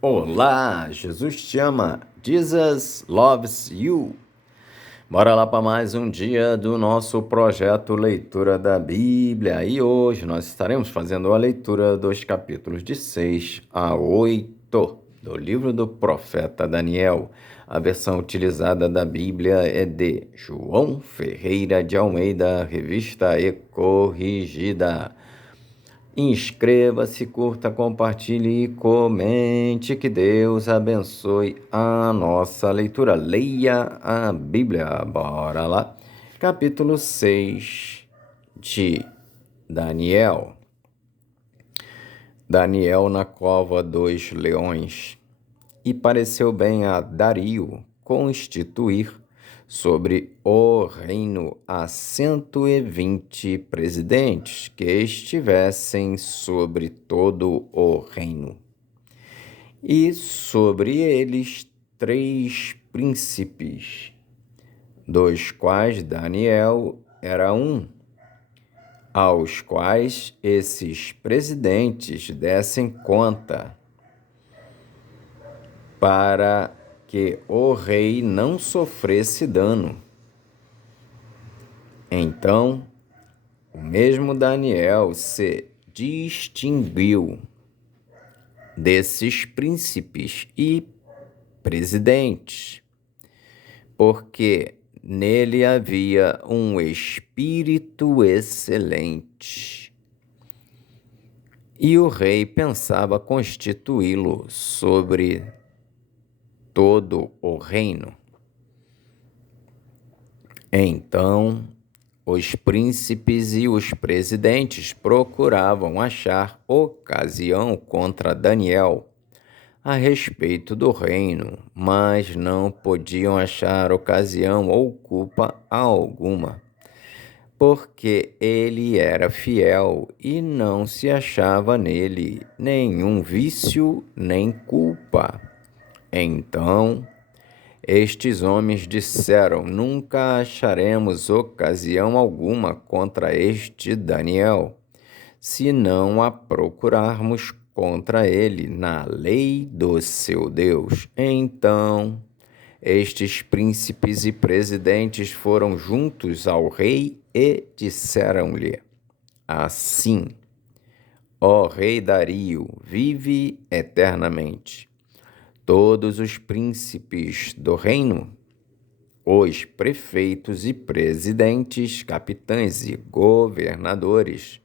Olá, Jesus te ama. Jesus loves you. Bora lá para mais um dia do nosso projeto Leitura da Bíblia. E hoje nós estaremos fazendo a leitura dos capítulos de 6 a 8 do livro do profeta Daniel. A versão utilizada da Bíblia é de João Ferreira de Almeida, revista e corrigida. Inscreva-se, curta, compartilhe e comente. Que Deus abençoe a nossa leitura. Leia a Bíblia. Bora lá. Capítulo 6 de Daniel. Daniel na cova dos leões. E pareceu bem a Dario constituir sobre o reino a 120 presidentes que estivessem sobre todo o reino, e sobre eles 3 príncipes, dos quais Daniel era um, aos quais esses presidentes dessem conta, para que o rei não sofresse dano. Então, o mesmo Daniel se distinguiu desses príncipes e presidentes, porque nele havia um espírito excelente. E o rei pensava constituí-lo sobre todo o reino. Então, os príncipes e os presidentes procuravam achar ocasião contra Daniel a respeito do reino, mas não podiam achar ocasião ou culpa alguma, porque ele era fiel e não se achava nele nenhum vício nem culpa. Então, estes homens disseram: nunca acharemos ocasião alguma contra este Daniel, se não a procurarmos contra ele na lei do seu Deus. Então, estes príncipes e presidentes foram juntos ao rei e disseram-lhe assim: ó rei Dario, vive eternamente. Todos os príncipes do reino, os prefeitos e presidentes, capitães e governadores,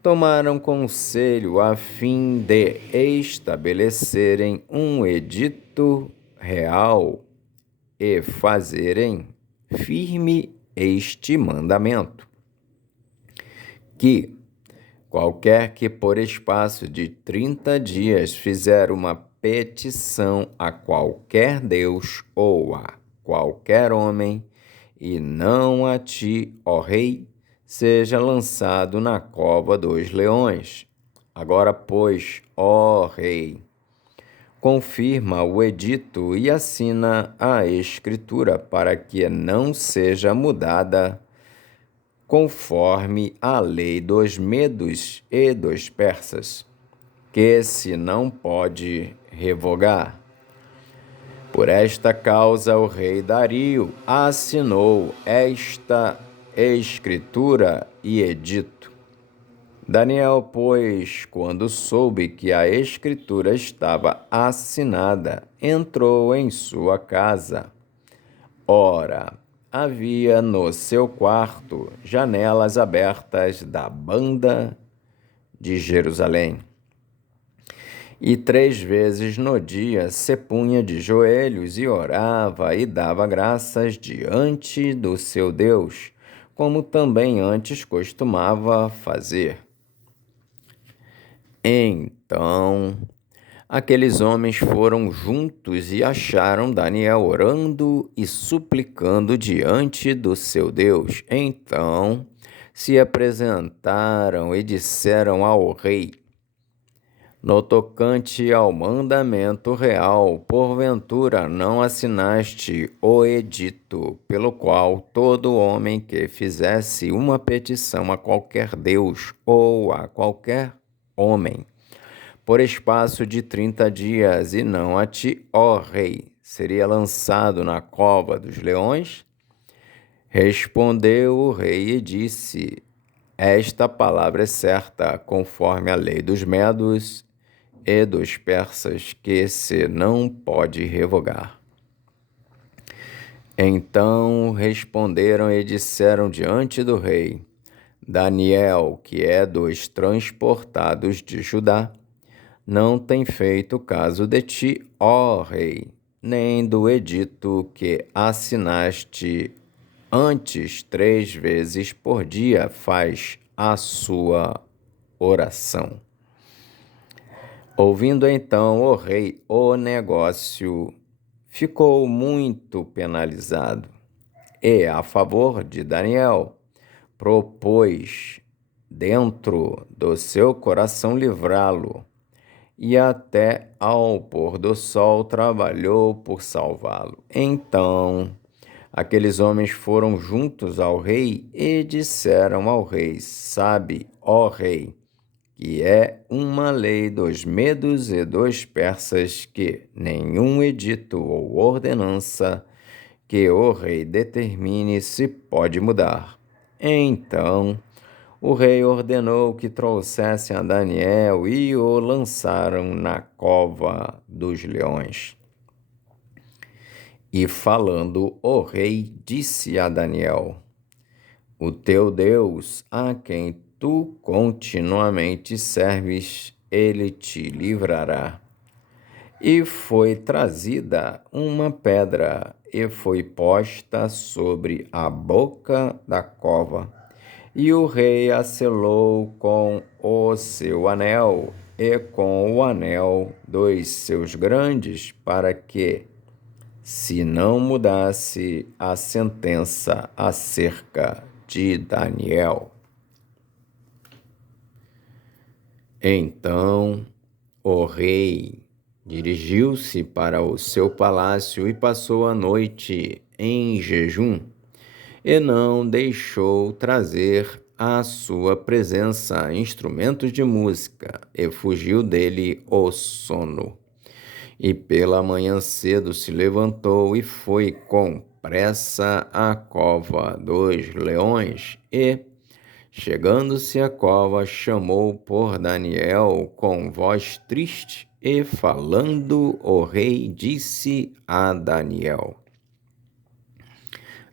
tomaram conselho a fim de estabelecerem um edito real e fazerem firme este mandamento, que qualquer que por espaço de 30 dias fizer uma petição a qualquer Deus ou a qualquer homem, e não a ti, ó rei, seja lançado na cova dos leões. Agora, pois, ó rei, confirma o edito e assina a escritura para que não seja mudada conforme a lei dos medos e dos persas, que se não pode revogar. Por esta causa o rei Dario assinou esta escritura e edito. Daniel, pois, quando soube que a escritura estava assinada, entrou em sua casa. Ora, havia no seu quarto janelas abertas da banda de Jerusalém. E 3 vezes no dia se punha de joelhos e orava e dava graças diante do seu Deus, como também antes costumava fazer. Então, aqueles homens foram juntos e acharam Daniel orando e suplicando diante do seu Deus. Então, se apresentaram e disseram ao rei: no tocante ao mandamento real, porventura não assinaste o edito, pelo qual todo homem que fizesse uma petição a qualquer Deus ou a qualquer homem por espaço de 30 dias, e não a ti, ó rei, seria lançado na cova dos leões? Respondeu o rei e disse: esta palavra é certa, conforme a lei dos medos e dos persas, que se não pode revogar. Então responderam e disseram diante do rei: Daniel, que é dos transportados de Judá, não tem feito caso de ti, ó rei, nem do edito que assinaste antes 3 vezes por dia faz a sua oração. Ouvindo então o rei o negócio, ficou muito penalizado e, a favor de Daniel, propôs dentro do seu coração livrá-lo, e até ao pôr do sol trabalhou por salvá-lo. Então aqueles homens foram juntos ao rei e disseram ao rei: sabe, ó rei, que é uma lei dos medos e dos persas que nenhum edito ou ordenança que o rei determine se pode mudar. Então o rei ordenou que trouxessem a Daniel e o lançaram na cova dos leões. E falando o rei disse a Daniel: o teu Deus, a quem tu continuamente serves, ele te livrará. E foi trazida uma pedra e foi posta sobre a boca da cova. E o rei a selou com o seu anel e com o anel dos seus grandes, para que, se não mudasse a sentença acerca de Daniel. Então o rei dirigiu-se para o seu palácio e passou a noite em jejum, e não deixou trazer à sua presença instrumentos de música, e fugiu dele o sono. E pela manhã cedo se levantou e foi com pressa à cova dos leões, e, chegando-se à cova, chamou por Daniel com voz triste, e falando o rei disse a Daniel: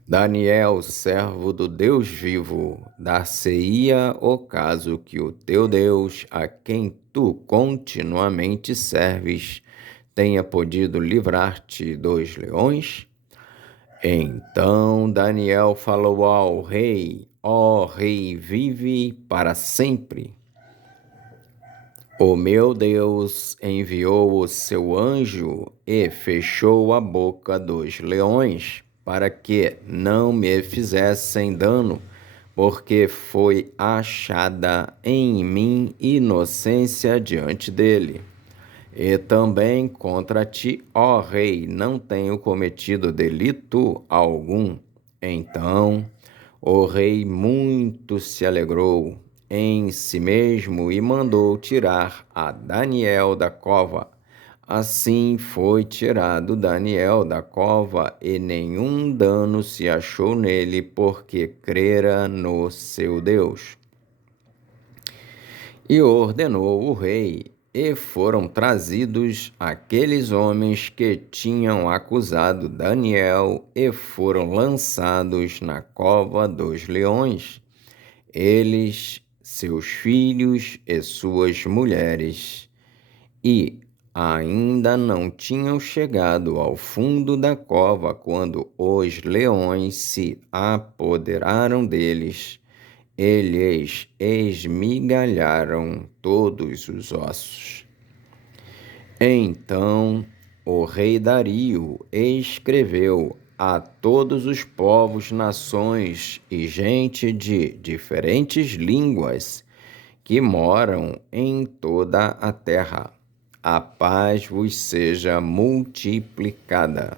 Daniel, servo do Deus vivo, dar-se-ia o caso que o teu Deus, a quem tu continuamente serves, tenha podido livrar-te dos leões? Então Daniel falou ao rei: ó rei, vive para sempre. O meu Deus enviou o seu anjo e fechou a boca dos leões, para que não me fizessem dano, porque foi achada em mim inocência diante dele. E também contra ti, ó rei, não tenho cometido delito algum. Então o rei muito se alegrou em si mesmo e mandou tirar a Daniel da cova. Assim foi tirado Daniel da cova, e nenhum dano se achou nele, porque crera no seu Deus. E ordenou o rei, e foram trazidos aqueles homens que tinham acusado Daniel, e foram lançados na cova dos leões, eles, seus filhos e suas mulheres, e ainda não tinham chegado ao fundo da cova quando os leões se apoderaram deles. Eles esmigalharam todos os ossos. Então o rei Dario escreveu a todos os povos, nações e gente de diferentes línguas que moram em toda a terra: a paz vos seja multiplicada.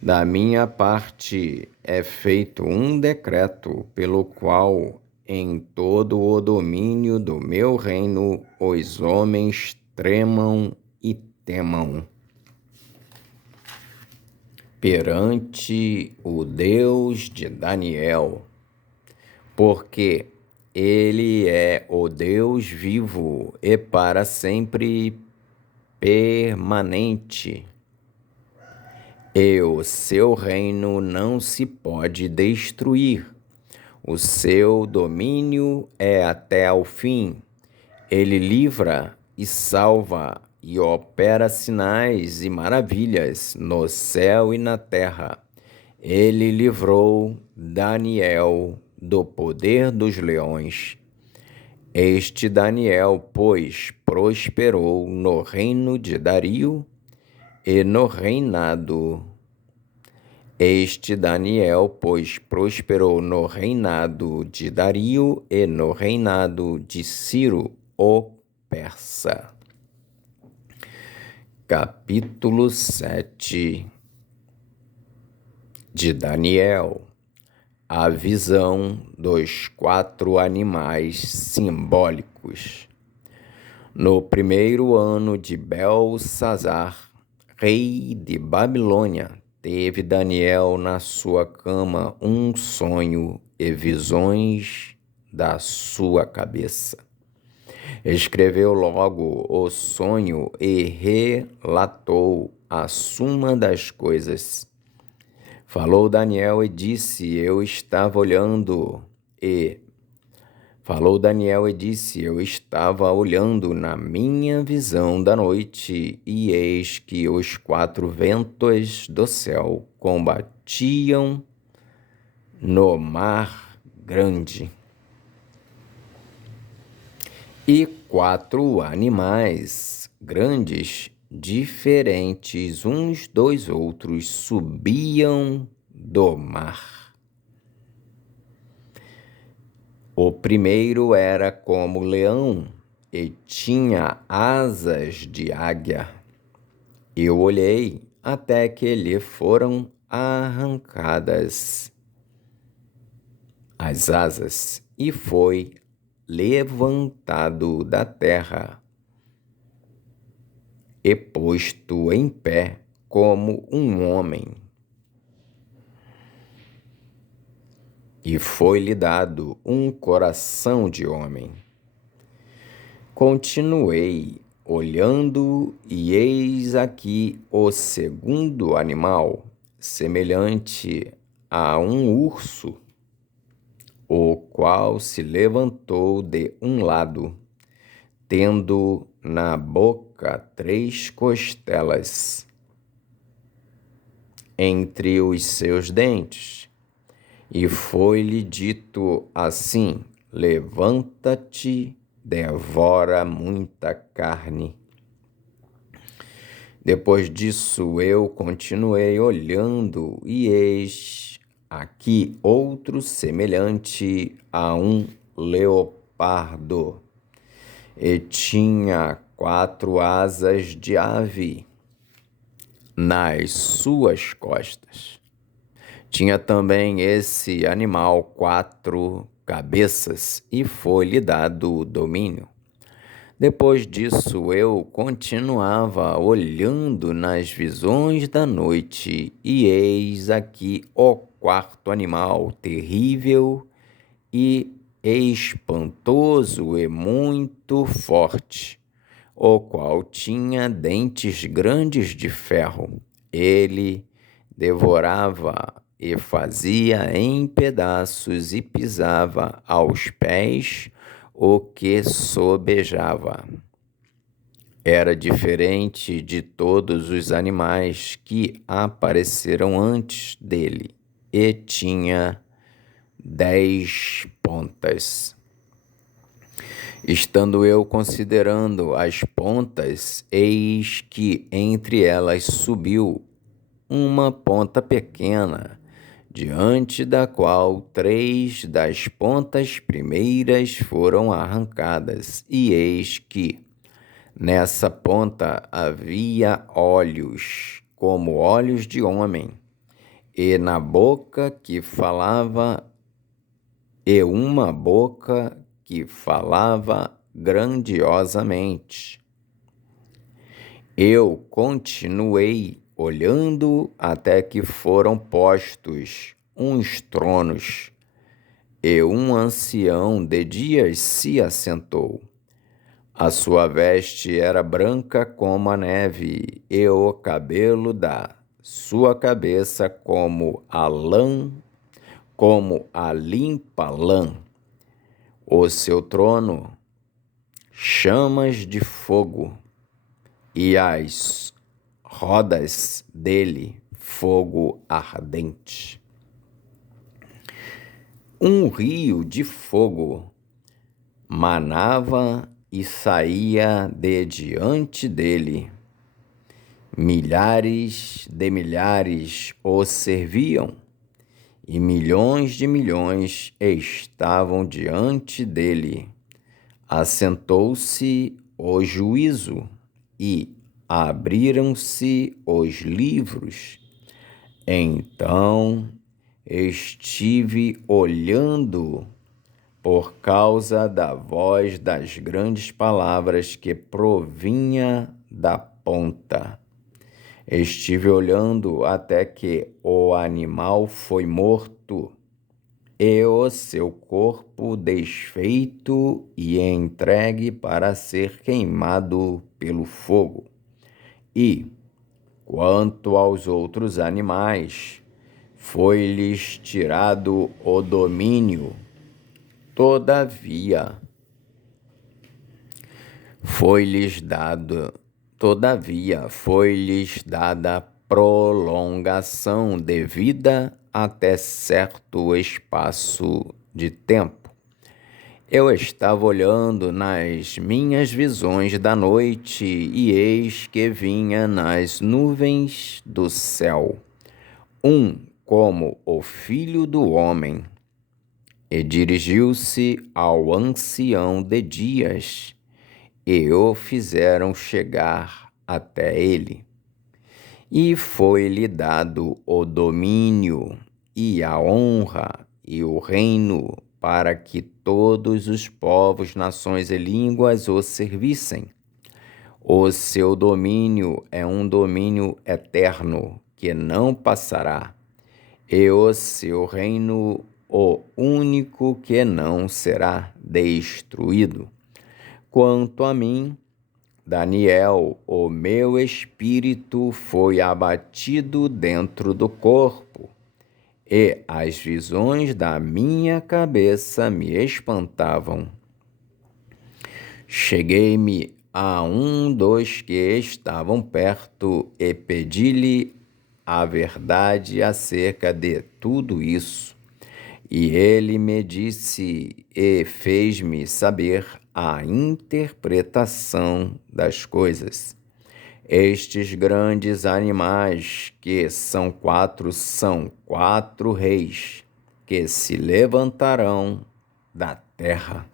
Da minha parte é feito um decreto pelo qual, em todo o domínio do meu reino, os homens tremam e temam perante o Deus de Daniel, porque ele é o Deus vivo e para sempre permanente, e o seu reino não se pode destruir. O seu domínio é até ao fim. Ele livra e salva e opera sinais e maravilhas no céu e na terra. Ele livrou Daniel do poder dos leões. Este Daniel, pois, prosperou no reino de Dario e no reinado. Este Daniel, pois, prosperou no reinado de Dario e no reinado de Ciro, o persa. Capítulo 7 de Daniel. A visão dos 4 animais simbólicos. No primeiro ano de Belsazar, rei de Babilônia, teve Daniel na sua cama um sonho e visões da sua cabeça. Escreveu logo o sonho e relatou a suma das coisas. Falou Daniel e disse, eu estava olhando na minha visão da noite, e eis que os 4 ventos do céu combatiam no mar grande. E 4 animais grandes, diferentes uns dos outros, subiam do mar. O primeiro era como leão e tinha asas de águia. Eu olhei até que lhe foram arrancadas as asas e foi levantado da terra e posto em pé como um homem. E foi-lhe dado um coração de homem. Continuei olhando, e eis aqui o segundo animal, semelhante a um urso, o qual se levantou de um lado, tendo na boca 3 costelas entre os seus dentes. E foi-lhe dito assim, levanta-te, devora muita carne. Depois disso eu continuei olhando, e eis aqui outro semelhante a um leopardo, e tinha 4 asas de ave nas suas costas. Tinha também esse animal 4 cabeças, e foi-lhe dado o domínio. Depois disso eu continuava olhando nas visões da noite, e eis aqui o 4º animal, terrível e espantoso e muito forte, o qual tinha dentes grandes de ferro. Ele devorava e fazia em pedaços e pisava aos pés o que sobejava. Era diferente de todos os animais que apareceram antes dele, e tinha 10 pontas. Estando eu considerando as pontas, eis que entre elas subiu uma ponta pequena, diante da qual 3 das pontas primeiras foram arrancadas, e eis que nessa ponta havia olhos, como olhos de homem, e na boca que falava, e uma boca que falava grandiosamente. Eu continuei olhando até que foram postos uns tronos, e um ancião de dias se assentou. A sua veste era branca como a neve, e o cabelo da sua cabeça como a limpa lã. O seu trono, chamas de fogo, e as rodas dele, fogo ardente. Um rio de fogo manava e saía de diante dele. Milhares de milhares o serviam, e milhões de milhões estavam diante dele. Assentou-se o juízo e abriram-se os livros. Então estive olhando por causa da voz das grandes palavras que provinha da ponta. Estive olhando até que o animal foi morto, e o seu corpo desfeito e entregue para ser queimado pelo fogo. E, quanto aos outros animais, foi-lhes tirado o domínio. Todavia, foi-lhes dada prolongação de vida até certo espaço de tempo. Eu estava olhando nas minhas visões da noite, e eis que vinha nas nuvens do céu como o Filho do Homem, e dirigiu-se ao ancião de dias, e o fizeram chegar até ele. E foi-lhe dado o domínio, e a honra, e o reino, para que todos os povos, nações e línguas o servissem. O seu domínio é um domínio eterno, que não passará, e o seu reino o único que não será destruído. Quanto a mim, Daniel, o meu espírito foi abatido dentro do corpo, e as visões da minha cabeça me espantavam. Cheguei-me a um dos que estavam perto e pedi-lhe a verdade acerca de tudo isso. E ele me disse e fez-me saber a interpretação das coisas. Estes grandes animais, que são quatro reis, que se levantarão da terra.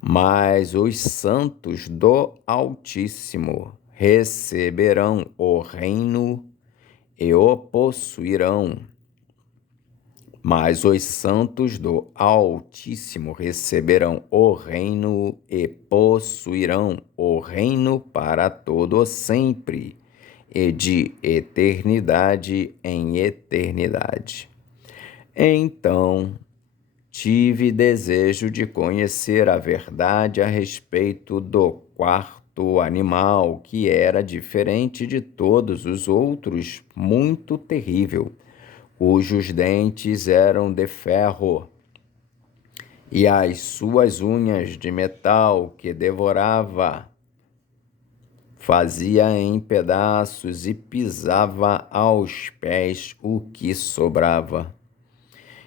Mas os santos do Altíssimo receberão o reino e o possuirão. Mas os santos do Altíssimo receberão o reino e possuirão o reino para todo sempre, e de eternidade em eternidade. Então tive desejo de conhecer a verdade a respeito do quarto animal, que era diferente de todos os outros, muito terrível, cujos dentes eram de ferro, e as suas unhas de metal, que devorava, fazia em pedaços e pisava aos pés o que sobrava.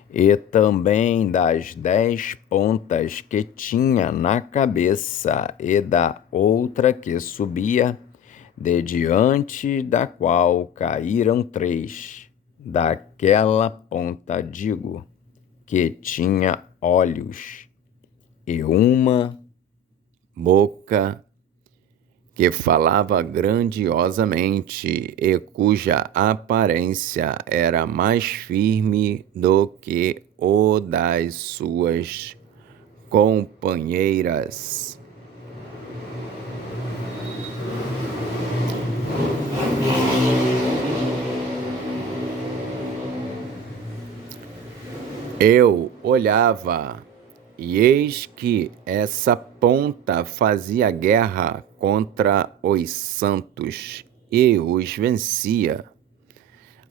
E também das 10 pontas que tinha na cabeça, e da outra que subia, de diante da qual caíram 3. Daquela ponta digo, que tinha olhos, e uma boca que falava grandiosamente, e cuja aparência era mais firme do que o das suas companheiras. Eu olhava, e eis que essa ponta fazia guerra contra os santos e os vencia,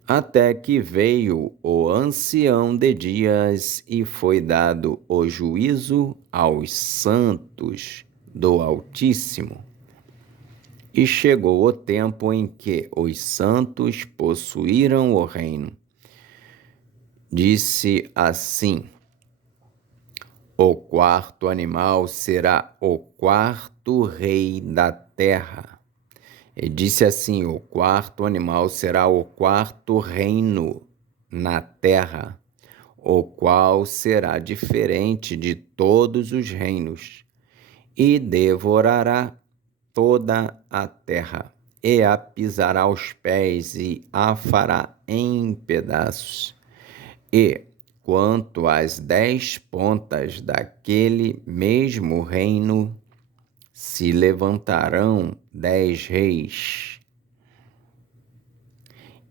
até que veio o ancião de dias e foi dado o juízo aos santos do Altíssimo. E chegou o tempo em que os santos possuíram o reino. Disse assim: o quarto animal será o quarto rei da terra. E disse assim: o quarto animal será o quarto reino na terra, o qual será diferente de todos os reinos, e devorará toda a terra, e a pisará aos pés, e a fará em pedaços. E, quanto às 10 pontas daquele mesmo reino, se levantarão 10 reis,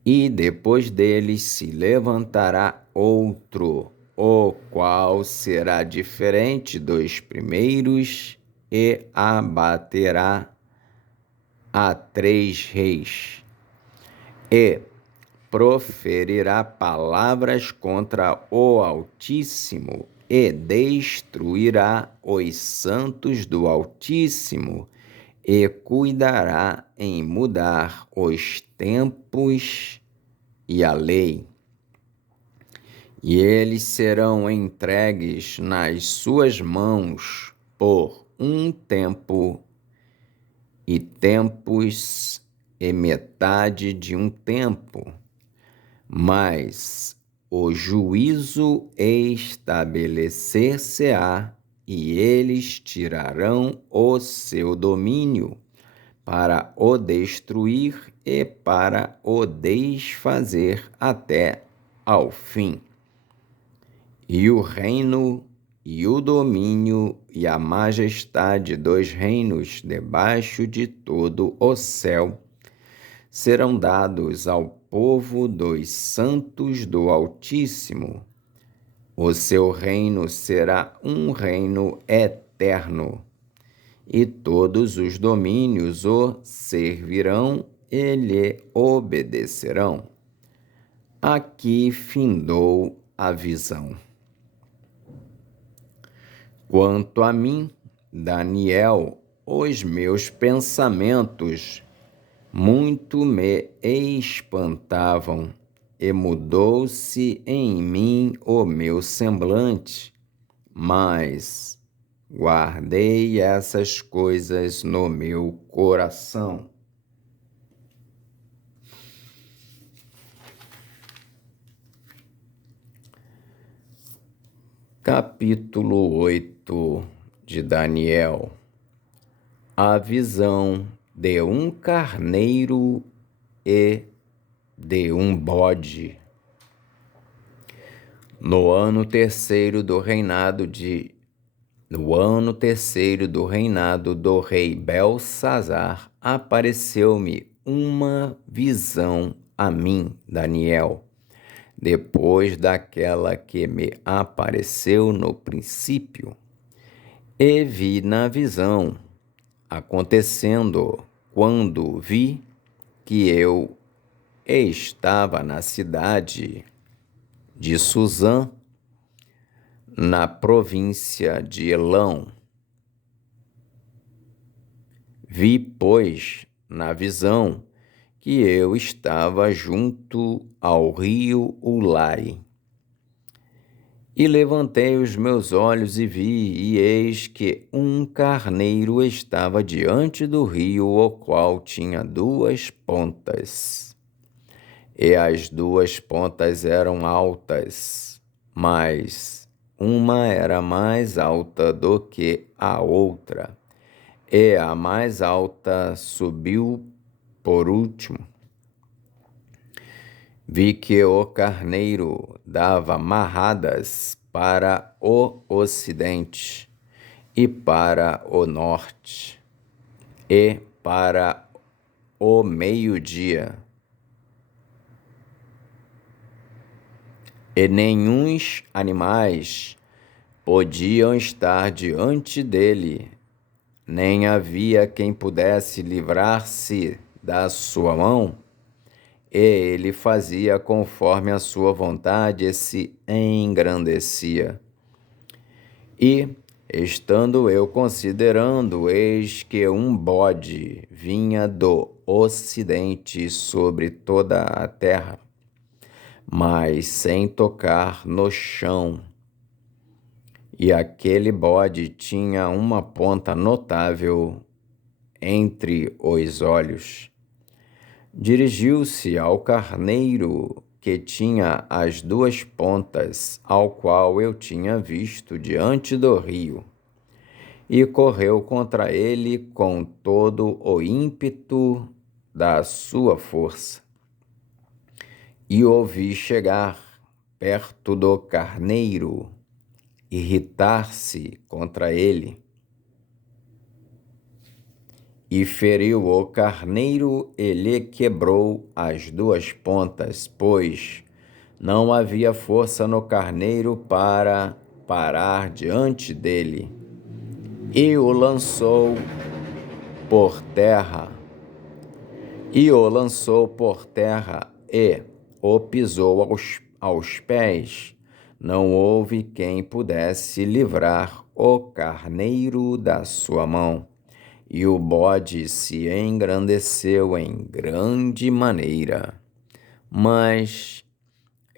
e depois deles se levantará outro, o qual será diferente dos primeiros, e abaterá a 3 reis, e proferirá palavras contra o Altíssimo, e destruirá os santos do Altíssimo, e cuidará em mudar os tempos e a lei. E eles serão entregues nas suas mãos por um tempo e tempos e metade de um tempo, mas o juízo estabelecer-se-á, e eles tirarão o seu domínio para o destruir e para o desfazer até ao fim. E o reino e o domínio e a majestade dos reinos debaixo de todo o céu serão dados ao povo dos santos do Altíssimo. O seu reino será um reino eterno, e todos os domínios o servirão e lhe obedecerão. Aqui findou a visão. Quanto a mim, Daniel, os meus pensamentos muito me espantavam, e mudou-se em mim o meu semblante, mas guardei essas coisas no meu coração. Capítulo 8 de Daniel. A visão de um carneiro e de um bode. No ano terceiro do reinado do rei Belsazar, apareceu-me uma visão a mim, Daniel, depois daquela que me apareceu no princípio. E vi na visão, acontecendo quando vi que eu estava na cidade de Suzã, na província de Elão. Vi, pois, na visão, que eu estava junto ao rio Ulai. E levantei os meus olhos e vi, e eis que um carneiro estava diante do rio, o qual tinha 2 pontas. E as 2 pontas eram altas, mas uma era mais alta do que a outra, e a mais alta subiu por último. Vi que o carneiro dava marradas para o ocidente e para o norte e para o meio-dia. e nenhuns animais podiam estar diante dele, nem havia quem pudesse livrar-se da sua mão, e ele fazia conforme a sua vontade e se engrandecia. E, estando eu considerando, eis que um bode vinha do ocidente sobre toda a terra, mas sem tocar no chão. E aquele bode tinha uma ponta notável entre os olhos. Dirigiu-se ao carneiro que tinha as duas pontas, ao qual eu tinha visto diante do rio, e correu contra ele com todo o ímpeto da sua força. E o vi chegar perto do carneiro, irritar-se contra ele, e feriu o carneiro e lhe quebrou as duas pontas, pois não havia força no carneiro para parar diante dele, e o lançou por terra, e o pisou aos pés. Não houve quem pudesse livrar o carneiro da sua mão. E o bode se engrandeceu em grande maneira, mas,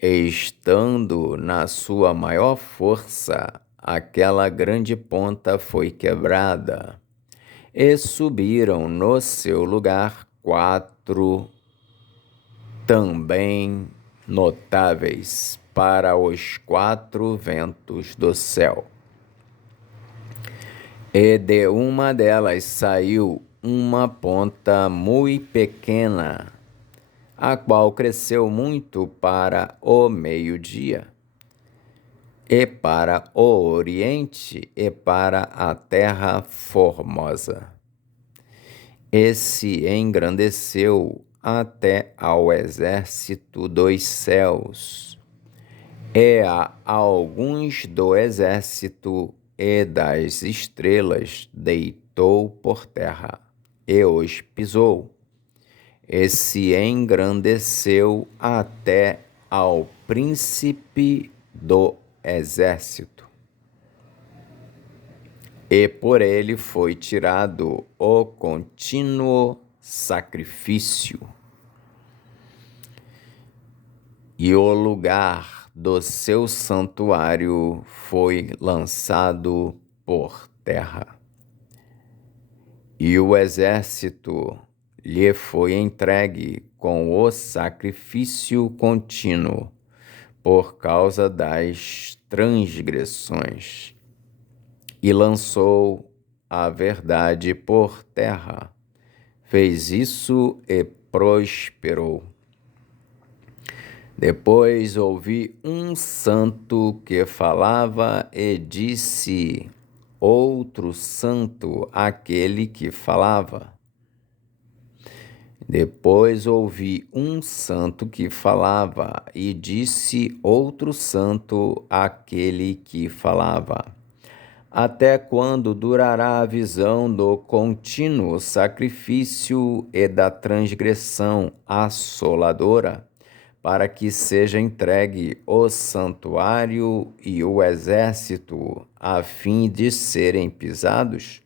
estando na sua maior força, aquela grande ponta foi quebrada, e subiram no seu lugar 4 também notáveis para os 4 ventos do céu. E de uma delas saiu uma ponta muito pequena, a qual cresceu muito para o meio-dia, e para o oriente, e para a terra formosa. E se engrandeceu até ao exército dos céus, e a alguns do exército e das estrelas deitou por terra, e os pisou, e se engrandeceu até ao príncipe do exército. E por ele foi tirado o contínuo sacrifício, e o lugar do seu santuário foi lançado por terra. E o exército lhe foi entregue com o sacrifício contínuo, por causa das transgressões, e lançou a verdade por terra. Fez isso e prosperou. Depois ouvi um santo que falava e disse outro santo àquele que falava. Depois ouvi um santo que falava e disse outro santo àquele que falava: até quando durará a visão do contínuo sacrifício e da transgressão assoladora, para que seja entregue o santuário e o exército, a fim de serem pisados?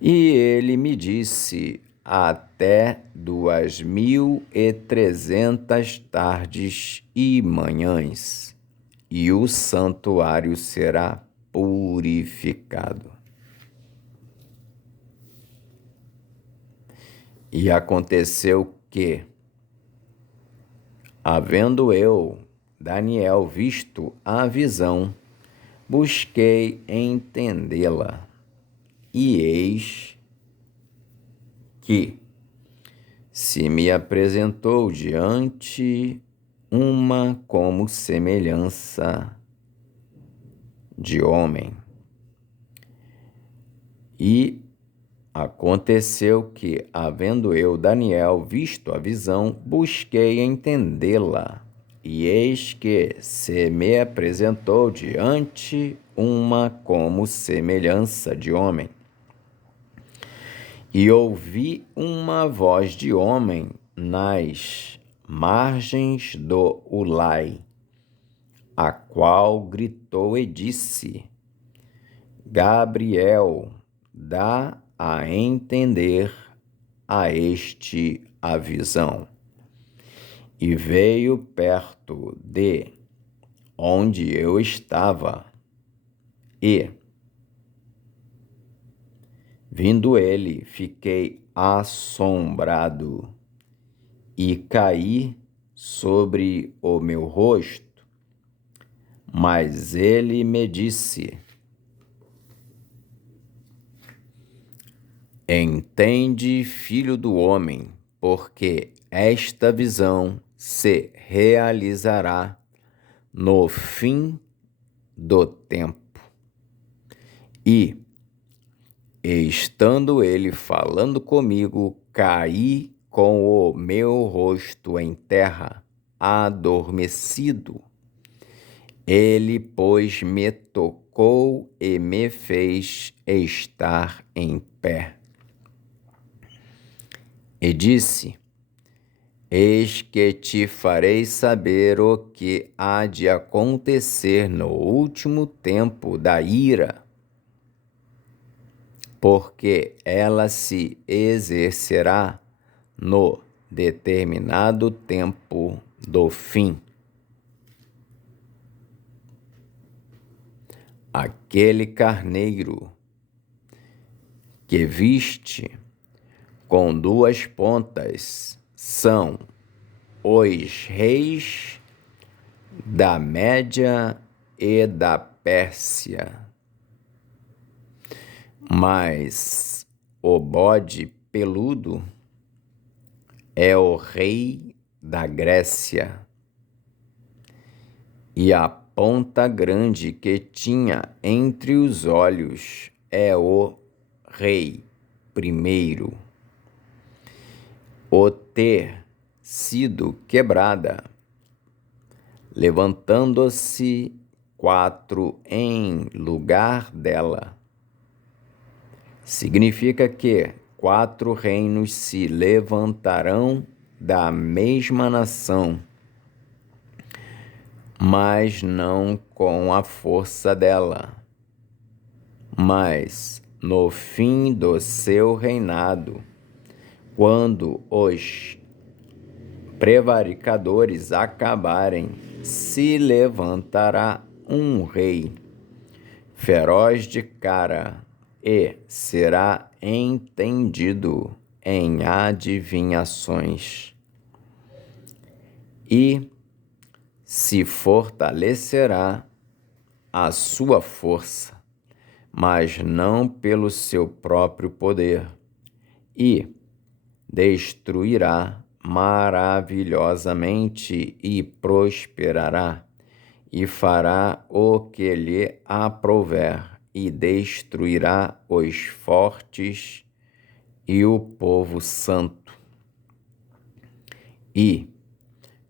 E ele me disse: até 2300 tardes e manhãs, e o santuário será purificado. E aconteceu que, havendo eu, Daniel, visto a visão, busquei entendê-la, e eis que se me apresentou diante uma como semelhança de homem. E aconteceu que, havendo eu, Daniel, visto a visão, busquei entendê-la, e eis que se me apresentou diante uma como semelhança de homem. E ouvi uma voz de homem nas margens do Ulai, a qual gritou e disse: Gabriel, dá a entender a este a visão. E veio perto de onde eu estava, e, vindo ele, fiquei assombrado e caí sobre o meu rosto. Mas ele me disse: Entende, filho do homem, porque esta visão se realizará no fim do tempo. E, estando ele falando comigo, caí com o meu rosto em terra, adormecido. Ele, pois, me tocou e me fez estar em pé. E disse: Eis que te farei saber o que há de acontecer no último tempo da ira, porque ela se exercerá no determinado tempo do fim. Aquele carneiro que viste com duas pontas são os reis da Média e da Pérsia. Mas o bode peludo é o rei da Grécia, e a ponta grande que tinha entre os olhos é o rei primeiro. O ter sido quebrada, levantando-se 4 em lugar dela, significa que 4 reinos se levantarão da mesma nação, mas não com a força dela. Mas no fim do seu reinado, quando os prevaricadores acabarem, se levantará um rei feroz de cara e será entendido em adivinhações, e se fortalecerá a sua força, mas não pelo seu próprio poder, e destruirá maravilhosamente e prosperará, e fará o que lhe aprouver, e destruirá os fortes e o povo santo. E,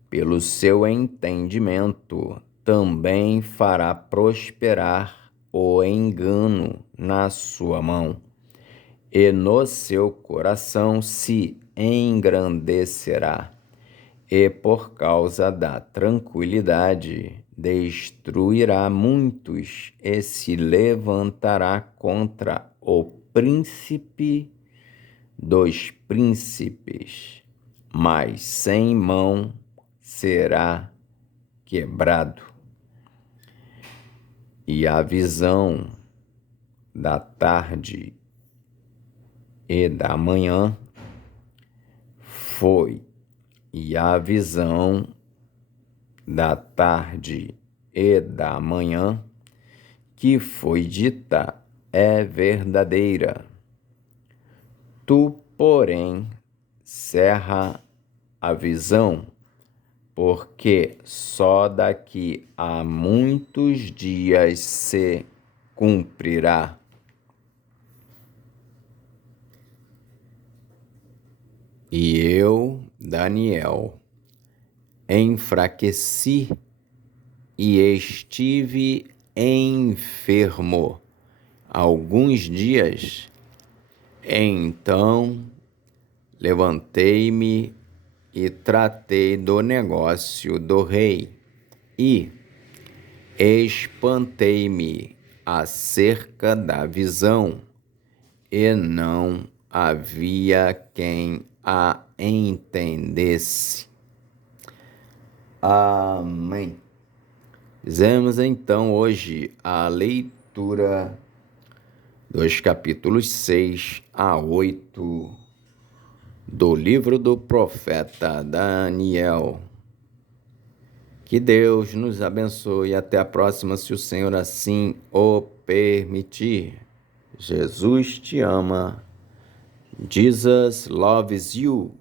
pelo seu entendimento, também fará prosperar o engano na sua mão, e no seu coração se engrandecerá, e por causa da tranquilidade destruirá muitos e se levantará contra o príncipe dos príncipes, mas sem mão será quebrado. E a visão da tarde e da manhã foi, e a visão da tarde e da manhã que foi dita é verdadeira. Tu, porém, cerra a visão, porque só daqui a muitos dias se cumprirá. E eu, Daniel, enfraqueci e estive enfermo alguns dias. Então levantei-me e tratei do negócio do rei e espantei-me acerca da visão, e não havia quem a entendesse. Amém. Fizemos então hoje a leitura dos capítulos 6 a 8 do livro do profeta Daniel. Que Deus nos abençoe e até a próxima, se o Senhor assim o permitir. Jesus te ama. Jesus loves you.